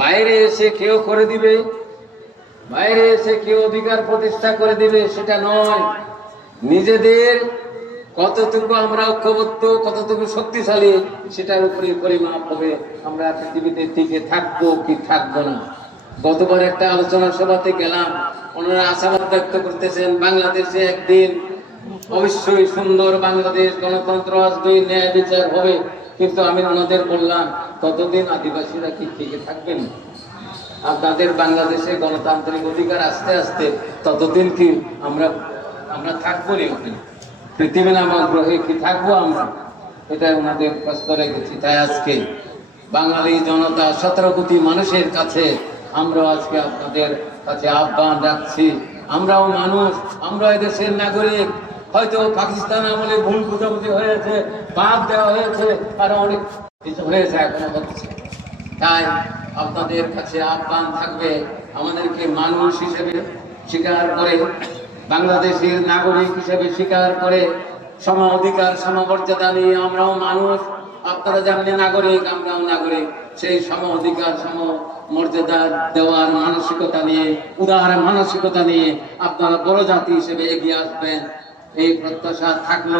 বাইরে এসে কেউ করে দিবে, বাইরে এসে কেউ অধিকার প্রতিষ্ঠা করে দিবে, সেটা নয়। নিজেদের কতটুকু আমরা ঐক্যবদ্ধ, কতটুকু শক্তিশালী, সেটার উপরে পরিমাপ হবে। আমরা পৃথিবীতে টিকে থাকব কি থাকব না। গতবার একটা আলোচনা সভাতে গেলাম, ওনারা আশাবাদ ব্যক্ত করতেছেন, বাংলাদেশে একদিন অবশ্যই সুন্দর বাংলাদেশ, গণতন্ত্র আসবে ন্যায় বিচার হবে। কিন্তু আমি ওনাদের বললাম ততদিন আদিবাসীরা কি টিকে থাকবেন? আর তাদের বাংলাদেশে গণতান্ত্রিক অধিকার আস্তে আস্তে ততদিন কি আমরা আমরা থাকব নি ওখানে? পৃথিবী নামক গ্রহে কি থাকব আমরা? এটা ওনাদের প্রশ্ন রেখেছি। তাই আজকে বাঙালি জনতা, সতেরো কোটি মানুষের কাছে আমরা আজকে আপনাদের কাছে আহ্বান রাখছি। আমরাও মানুষ আমরা এদেশের নাগরিক। হয়তো পাকিস্তান আমলে ভুল বুঝাবুঝি হয়েছে, বাদ দেওয়া হয়েছে, আর অনেক কিছু হয়েছে এখনও হচ্ছে। তাই আপনাদের কাছে আহ্বান থাকবে, আমাদেরকে মানুষ হিসেবে স্বীকার করে, বাংলাদেশের নাগরিক হিসেবে স্বীকার করে, সম অধিকার, সমমর্যাদা নিয়ে আমরাও মানুষ। আপনারা যেমনি নাগরিক, আমরাও নাগরিক। সেই সম অধিকার, সম মর্যাদা দেওয়ার মানসিকতা নিয়ে, উদার মানসিকতা নিয়ে আপনারা বড় জাতি হিসেবে এগিয়ে আসবেন। এই প্রত্যাশা থাকল।